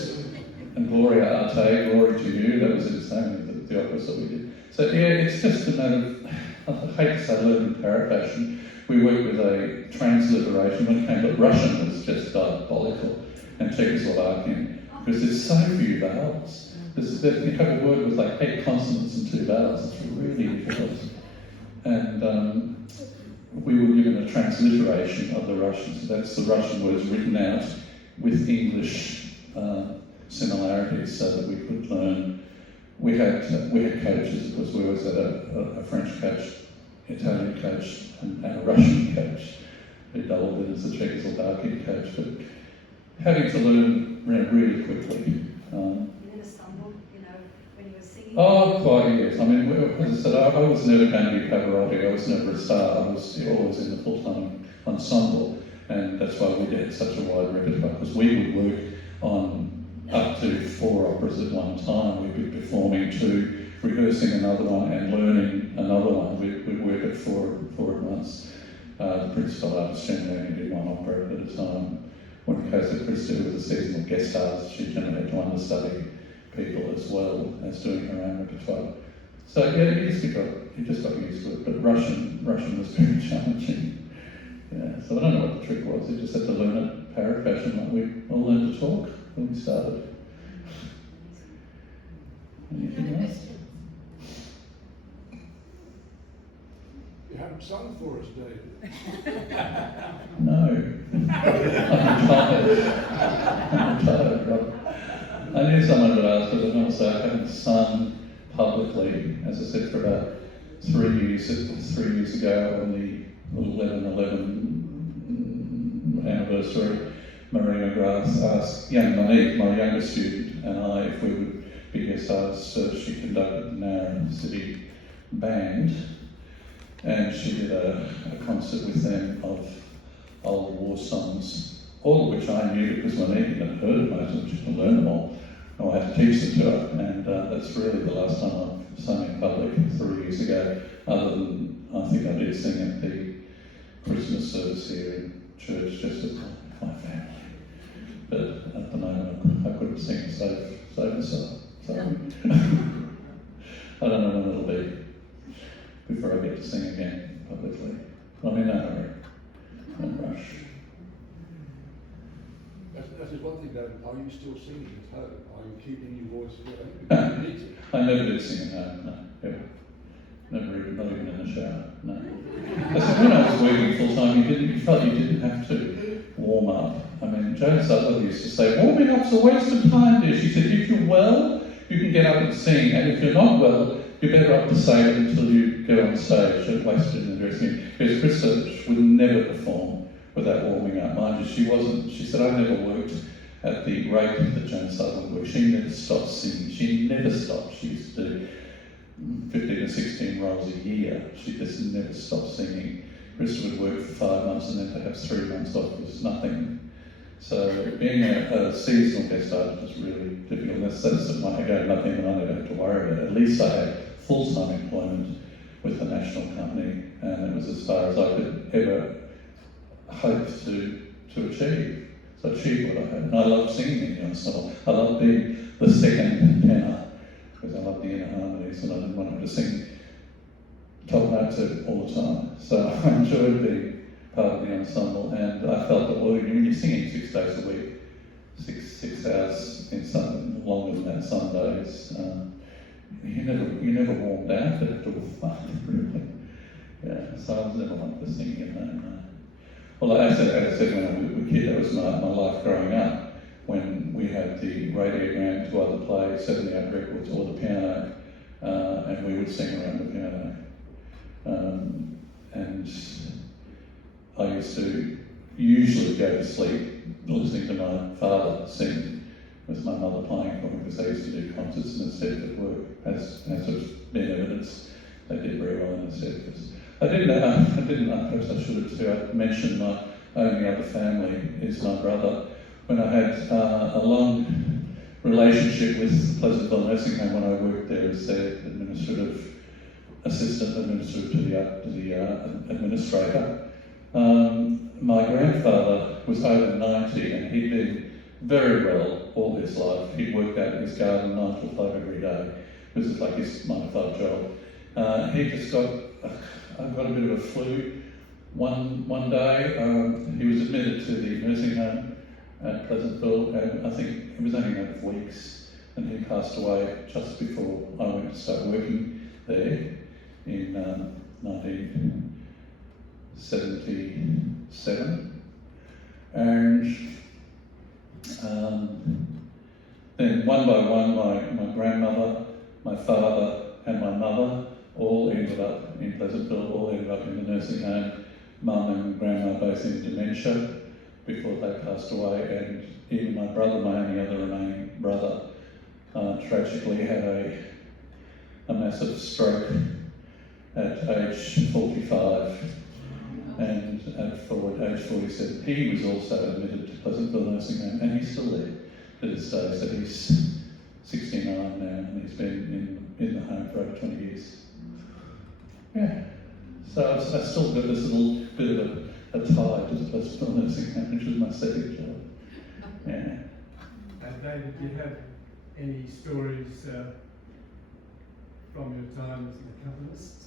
and Gloria a te, glory to you, that was in Italian, the operas that we did. So yeah, it's just a matter of, I hate to say learning parapassion. We worked with a transliteration. When it came to Russian, was just diabolical, and Czechoslovakian, because there's so few vowels. You have a word with like 8 consonants and 2 vowels. It's really difficult. And we were given a transliteration of the Russian. So that's the Russian words written out with English similarities, so that we could learn. We had coaches, because we always had a French coach, Italian coach, and a Russian coach. We doubled it as a Czechoslovakian coach, but having to learn really quickly. You never stumbled, when you were singing? Oh, quite, yes. As I said, I was never going to be Pavarotti. I was never a star. I was always in the full-time ensemble, and that's why we did such a wide repertoire, because we would work on up to 4 operas at one time. We'd be performing 2, rehearsing another one, and learning another one. We'd work at 4 at once. The principal artist generally only did 1 opera at a time. When Casa Christa was a seasonal guest artist, she generally had to understudy people as well as doing her own repertoire. So yeah, you just got used to it. But Russian was very challenging. Yeah, so I don't know what the trick was. You just had to learn it parapassion like we all learned to talk when we started. Anything else? You haven't sung for us, David. No. I'm tired, Rob. I knew someone would ask, but I'm also I haven't sung publicly, as I said, for about 3 years. 3 years ago, on the 11/11 anniversary, Marie McGrath asked young Monique, my youngest student, and I, if we would be guest artists. So she conducted the Narra City Band, and she did a concert with them of old war songs, all of which I knew because Monique had heard most of them. She could learn them all. I had to teach them to her, and that's really the last time I've sung in public 3 years ago, other than I think I did sing at the Christmas service here in church just with my family. But at the moment I couldn't sing to save myself. So I don't know when it'll be before I get to sing again publicly. I'm in a hurry, no rush. That's just one thing, David. Are you still singing at home? Are you keeping your voice together? You need to. I never did sing at home, no, ever. Not even in the shower, no. When I was working full time, you felt you didn't have to warm up. Joan Sutherland used to say, warming up's a waste of time, dear. She said, if you're well, you can get up and sing, and if you're not well, you're better up to save it until you get on stage. She wasted in the dressing room. Because Krista would never perform without warming up. Mind you, she said, I never worked at the rate that Joan Sutherland worked. She never stopped singing. She never stopped. She used to do 15 or 16 roles a year. She just never stopped singing. Krista would work for 5 months and then perhaps 3 months off was nothing. So being a seasonal guest artist is really difficult. That's again, nothing that I never had to worry about. At least I had full-time employment with the national company, and it was as far as I could ever hope to achieve. So I achieved what I had. And I loved singing in the ensemble. I loved being the second tenor, because I loved the inner harmonies and I didn't want to sing top notes all the time. So I enjoyed being part of the ensemble, and I felt that when you're singing 6 days a week, six hours in some longer than that some days, you never warmed out after a while, really. Yeah, so I was never one for singing at home. Well, as I said when I was a kid, that was my life growing up, when we had the radiogram to either play 78 records or the piano, and we would sing around the piano. And I used to usually go to sleep listening to my father sing with my mother playing for me, because they used to do concerts in the circuit work. As has been evidence, they did very well in the circus. I didn't, perhaps I should have too, I mentioned my only other family is my brother. When I had a long relationship with Pleasantville Nursing Home when I worked there as their assistant administrator to the administrator, my grandfather was over 90 and he'd been very well all his life. He'd worked out in his garden 9 to 5 every day. It was like his 9 to 5 job. He just got a bit of a flu one day. He was admitted to the nursing home at Pleasantville, and I think it was only a matter of weeks, and he passed away just before I went to start working there in 1977. And then one by one, my grandmother, my father, and my mother all ended up in Pleasantville, all ended up in the nursing home. Mum and grandma both in dementia before they passed away, and even my brother, my only other remaining brother, tragically had a massive stroke at age 45, and at age 47 he was also admitted to Pleasantville Nursing Home, and he's still there to this day. So he's 69 now, and he's been in the home for over 20 years. Yeah, so I still got this little bit of a tie to the Pleasantville Nursing Home, which was my second job. Yeah. David, do you have any stories from your time as an accompanist?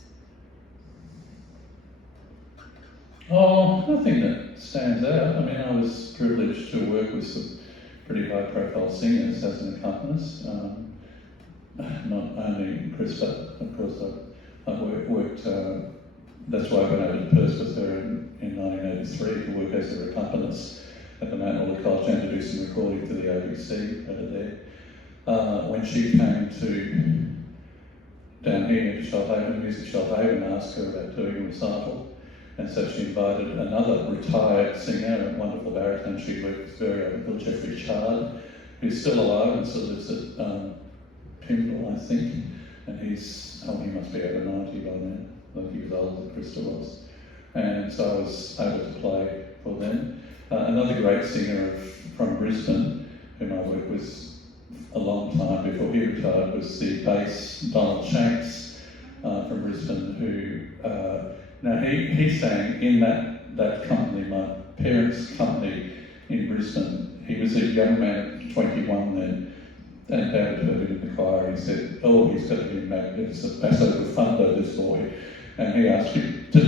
Oh, nothing that stands out. I mean, I was privileged to work with some pretty high-profile singers as an accompanist. Not only Krista, of course. I worked. That's why I went over to Perth with her in 1983 to work as her accompanist at the Mount Olive College and to do some recording for the ABC over there. When she came down here to Shoalhaven, Music Shoalhaven asked her about doing a recital. And so she invited another retired singer, a wonderful baritone she worked with very over, Jeffrey Chard, who's still alive and still lives at Pymble, I think. And he must be over 90 by now. I think he was older than Krista was. And so I was able to play for them. Another great singer from Brisbane, whom I worked with a long time before he retired, was the bass Donald Shanks from Brisbane, who now he sang in that company, my parents' company in Brisbane. He was a young man, 21 then, and David heard him in the choir. He said, "Oh, he's got to be magnificent, basso profundo, this boy." And he asked him to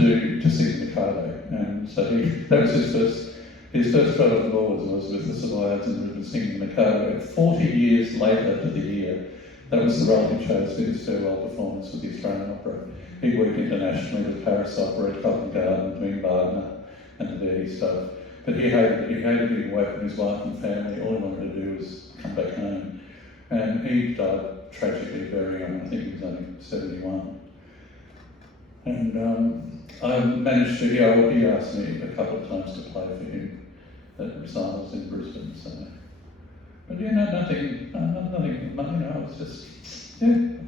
sing the Mikado. And so that was his first photo on board was with the Savoyards in Brisbane singing the Mikado. And 40 years later to the year, that was the role he chose for his farewell performance with the Australian Opera. He worked internationally with Paris Opera at Covent Garden, doing Wagner and the Verdi stuff. But he hated being away from his wife and family. All he wanted to do was come back home. And he died tragically very young. I think he was only 71. And I managed to, he asked me a couple of times to play for him at recitals in Brisbane. So. But nothing, I was just,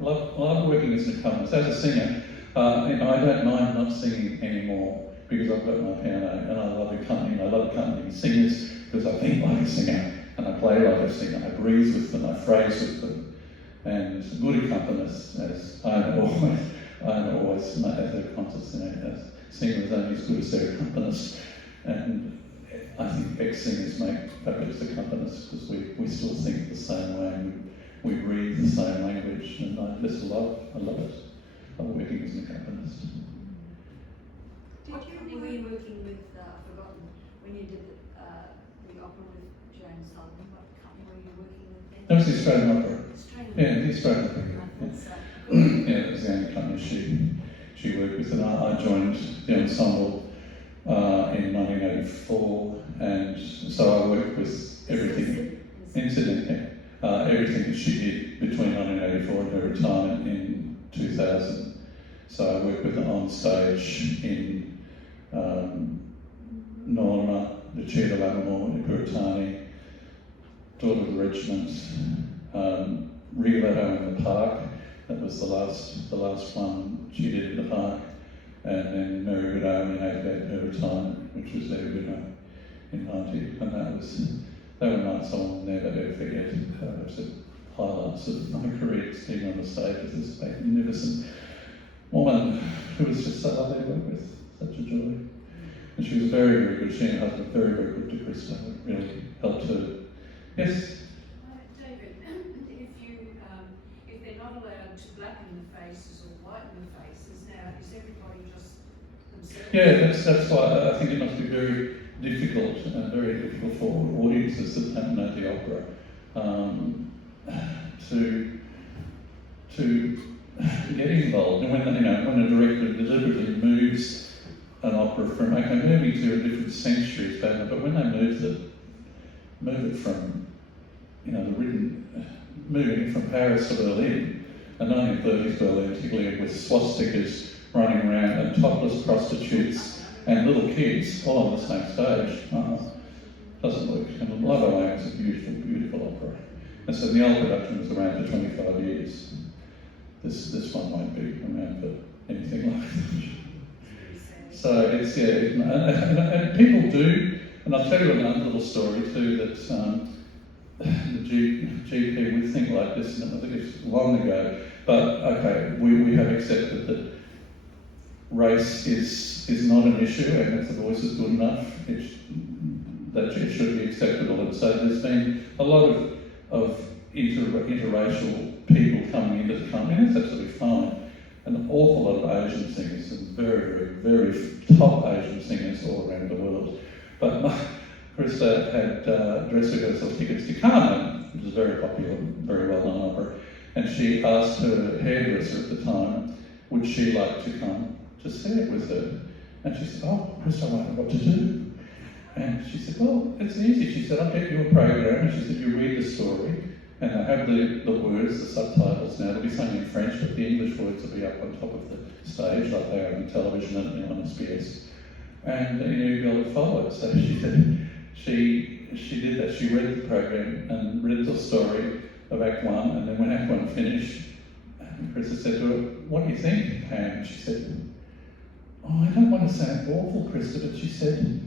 love working as an accompanist. As a singer, I don't mind not singing anymore because I've got my piano and I love accompanying singers because I think like a singer and I play like a singer. I breathe with them, I phrase with them. And good accompanists, as I know always as a concert singer is only as good as their accompanist. And I think ex-singers make fabulous accompanists because we still think the same way and we breathe the same language, and I just love it. I love working as an accompanist. What company were you working with, I've forgotten, when you did the opera with Joan Sullivan, what company were you working with then? That was the Australian Opera. Australian Yeah, the Australian Opera. Yeah, that was the only company she worked with, and I joined the ensemble in 1984, and so I worked with everything, everything that she did between 1984 and her retirement in 2000. So I worked with her on stage in Norma, Lucia de Lammermoor, Puritani, Daughter of the Regiment, Rigoletto in the Park. That was the last one she did in the park, and then Mary Widow in 88, her retirement, which was their widow in 90, and they were nights I will never ever forget. It was the highlights of my career, standing on the stage with this magnificent woman who was just so lovely to work with, such a joy. And she was very, very good. She and her husband were very, very good to Krista. It really helped her. Yes? David, if they're not allowed to blacken the faces or whiten the faces now, is everybody just themselves? Yeah, that's why I think it must be very difficult for audiences that don't know the opera to get involved. And when a director deliberately moves an opera from, okay, moving to a different century is bad, but when they move it from, moving it from Paris to Berlin, the 1930s Berlin, particularly with swastikas running around and topless prostitutes and little kids all on the same stage, doesn't work. And Love Away was a beautiful, beautiful opera. And so the old production was around for 25 years. This one won't be around for anything like that. So it's, and people do, and I'll tell you another little story too, that the GP would think like this, and I think it's long ago, but okay, we have accepted that race is not an issue, and if the voice is good enough, that it should be acceptable. And so there's been a lot of interracial people coming into the company, and that's absolutely fine. An awful lot of Asian singers, and very, very, very top Asian singers all around the world. But Krista had dressed herself tickets to Carmen, which is very popular, very well-known opera, and she asked her hairdresser at the time, would she like to come to see it with her? And she said, oh, Krista, I don't know what to do. And she said, well, it's easy. She said, I'll get you a program. And she said, you read the story, and I have the words, the subtitles now. It'll be something in French, but the English words will be up on top of the stage, like they are on television and on SBS. And you'll be able to follow it. So she said, she did that. She read the program and read the story of Act 1, and then when Act 1 finished, Krista said to her, what do you think? And she said, oh, I don't want to sound awful, Krista, but she said,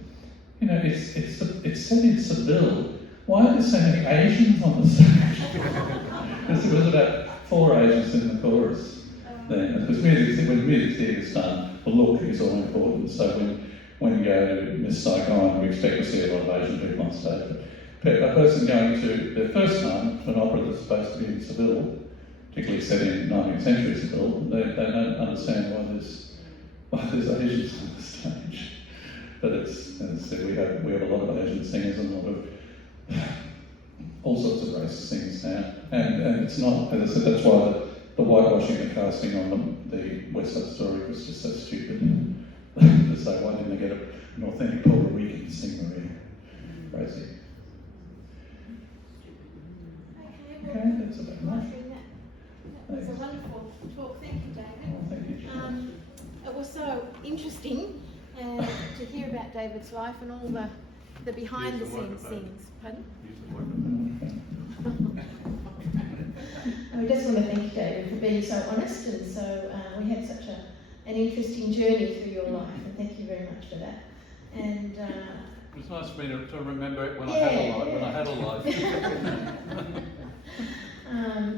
it's set in Seville. Why are there so many Asians on the stage? Because there was about 4 Asians in the chorus then. Because when music theatre's done, the look is all important. So when you go to Miss Saigon, we expect to see a lot of Asian people on stage. But a person going to their first time to an opera that's supposed to be in Seville, particularly set in 19th century Seville, they don't understand why there's Asians on the stage. But it's, as I said, we have a lot of Asian singers and a lot of all sorts of race singers now. And it's not, as I said, that's why the whitewashing and casting on the West Side Story was just so stupid. To say, why didn't they get an authentic Puerto Rican singer in? Crazy. Okay, that's about enough. That was a wonderful talk. Thank you, David. Oh, thank you. It was so interesting to hear about David's life and all the behind the scenes things. Pardon? We just want to thank you, David, for being so honest, and so we had such an interesting journey through your life, and thank you very much for that. And It was nice for me to remember it when Yeah, I had a life. yeah. When I had a life.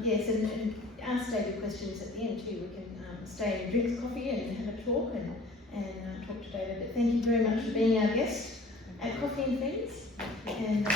yes, and ask David questions at the end too. We can stay and drink coffee and have a talk and talk to David. But thank you very much for being our guest at Coffee and Friends. And